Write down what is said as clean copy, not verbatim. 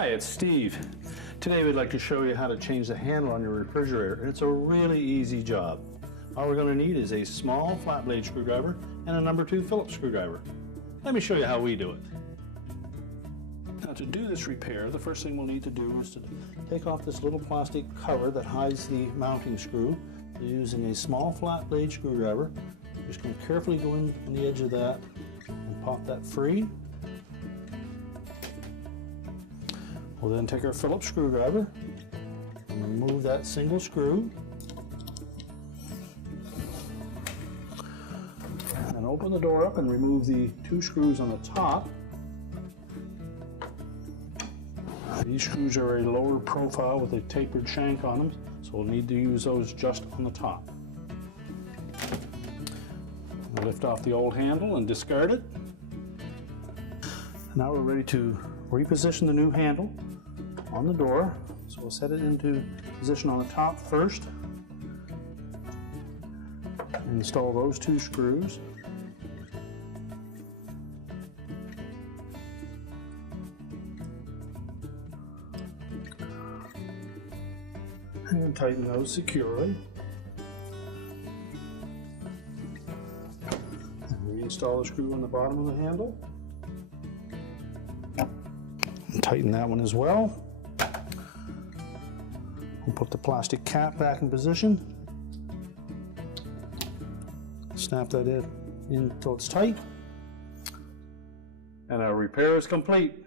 Hi, it's Steve. Today we'd like to show you how to change the handle on your refrigerator. It's a really easy job. All we're going to need is a small flat blade screwdriver and a number 2 Phillips screwdriver. Let me show you how we do it. Now to do this repair, the first thing we'll need to do is to take off this little plastic cover that hides the mounting screw. Using a small flat blade screwdriver, we're just going to carefully go in on the edge of that and pop that free. We'll then take our Phillips screwdriver and remove that single screw and open the door up and remove the 2 screws on the top. These screws are a lower profile with a tapered shank on them, so we'll need to use those just on the top. We'll lift off the old handle and discard it. Now we're ready to reposition the new handle on the door. So we'll set it into position on the top first. Install those 2 screws. And tighten those securely. And reinstall the screw on the bottom of the handle. And tighten that one as well. We'll put the plastic cap back in position. Snap that in until it's tight. And our repair is complete.